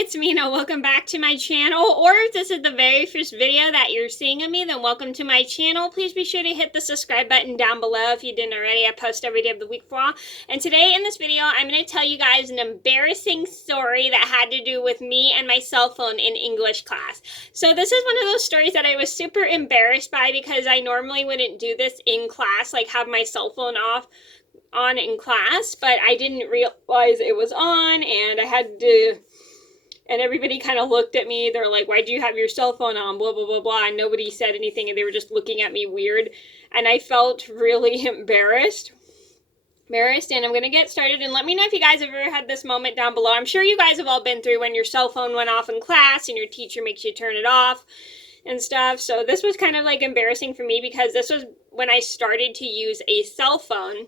it's Mena. Welcome back to my channel, or if this is the very first video that you're seeing of me, then welcome to my channel. Please be sure to hit the subscribe button down below if you didn't already. I post every day of the week for all. And today in this video, I'm going to tell you guys an embarrassing story that had to do with me and my cell phone in English class. So this is one of those stories that I was super embarrassed by because I normally wouldn't do this in class, like have my cell phone on in class, but I didn't realize it was on, and I had to, and everybody kind of looked at me. They're like, why do you have your cell phone on, blah blah blah blah, and nobody said anything, and they were just looking at me weird, and I felt really embarrassed, and I'm gonna get started. And let me know if you guys have ever had this moment down below. I'm sure you guys have all been through when your cell phone went off in class and your teacher makes you turn it off and stuff. So this was kind of like embarrassing for me because this was when I started to use a cell phone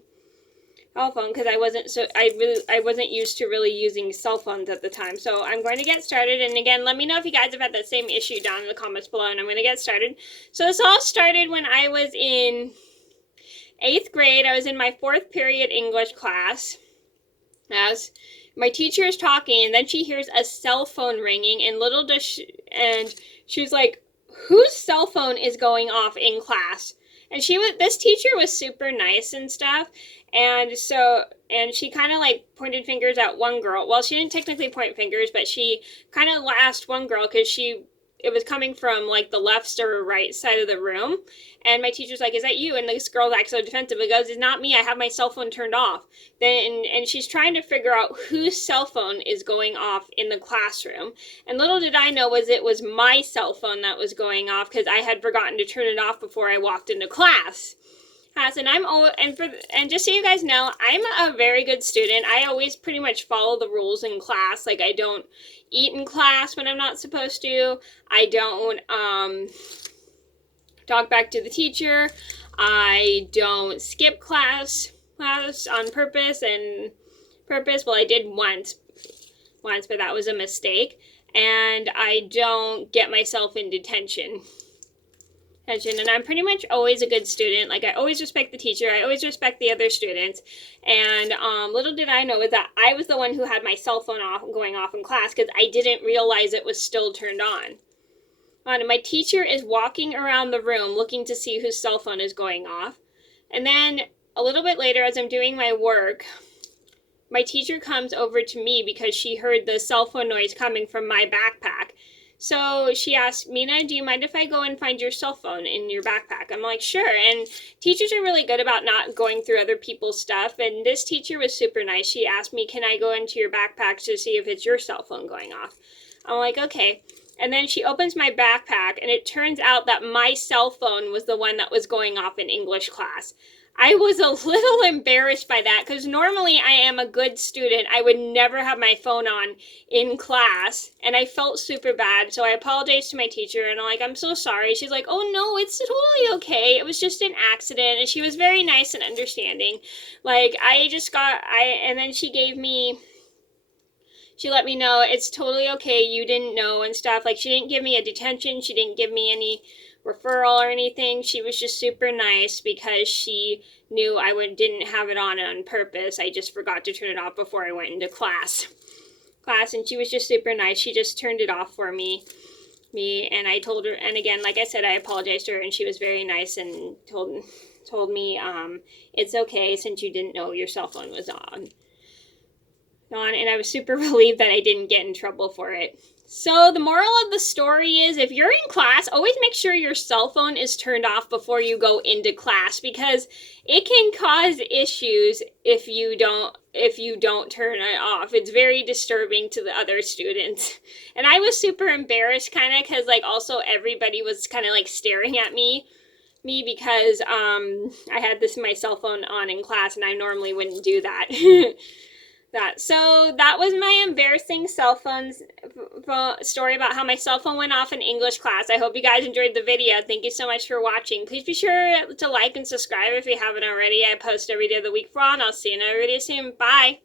because I wasn't used to really using cell phones at the time. So I'm going to get started, and again, let me know if you guys have had that same issue down in the comments below, and I'm going to get started. So this all started when I was in 8th grade. I was in my 4th period English class as my teacher is talking, and then she hears a cell phone ringing, and she was like, whose cell phone is going off in class? And this teacher was super nice and stuff. And she kind of like pointed fingers at one girl. Well, she didn't technically point fingers, but she kind of asked one girl because it was coming from like the left or right side of the room. And my teacher's like, is that you? And this girl's like so defensively goes, it's not me. I have my cell phone turned off. And she's trying to figure out whose cell phone is going off in the classroom. And little did I know it was my cell phone that was going off because I had forgotten to turn it off before I walked into class. And just so you guys know, I'm a very good student. I always pretty much follow the rules in class. Like, I don't eat in class when I'm not supposed to. I don't talk back to the teacher. I don't skip class on purpose. Well, I did once, but that was a mistake. And I don't get myself in detention. And I'm pretty much always a good student. Like, I always respect the teacher. I always respect the other students. And little did I know is that I was the one who had my cell phone going off in class because I didn't realize it was still turned on. And my teacher is walking around the room looking to see whose cell phone is going off. And then a little bit later, as I'm doing my work, my teacher comes over to me because she heard the cell phone noise coming from my backpack. So she asked, Mena, do you mind if I go and find your cell phone in your backpack? I'm like, sure. And teachers are really good about not going through other people's stuff. And this teacher was super nice. She asked me, can I go into your backpack to see if it's your cell phone going off? I'm like, okay. And then she opens my backpack, and it turns out that my cell phone was the one that was going off in English class. I was a little embarrassed by that because normally I am a good student. I would never have my phone on in class, and I felt super bad. So I apologized to my teacher, and I'm like, I'm so sorry. She's like, oh no, it's totally okay. It was just an accident. And she was very nice and understanding. Like, and then she let me know it's totally okay. You didn't know and stuff. Like, she didn't give me a detention. She didn't give me any referral or anything. She was just super nice because she knew I didn't have it on purpose. I just forgot to turn it off before I went into class, and she was just super nice. She just turned it off for me, and I told her, and again, like I said, I apologized to her, and she was very nice and told me it's okay since you didn't know your cell phone was on, and I was super relieved that I didn't get in trouble for it. So the moral of the story is, if you're in class, always make sure your cell phone is turned off before you go into class, because it can cause issues if you don't turn it off. It's very disturbing to the other students. And I was super embarrassed kind of because like also everybody was kind of like staring at me because I had my cell phone on in class, and I normally wouldn't do that. So that was my embarrassing cell phone story about how my cell phone went off in English class. I hope you guys enjoyed the video. Thank you so much for watching. Please be sure to like and subscribe if you haven't already. I post every day of the week for all, and I'll see you in another video soon. Bye!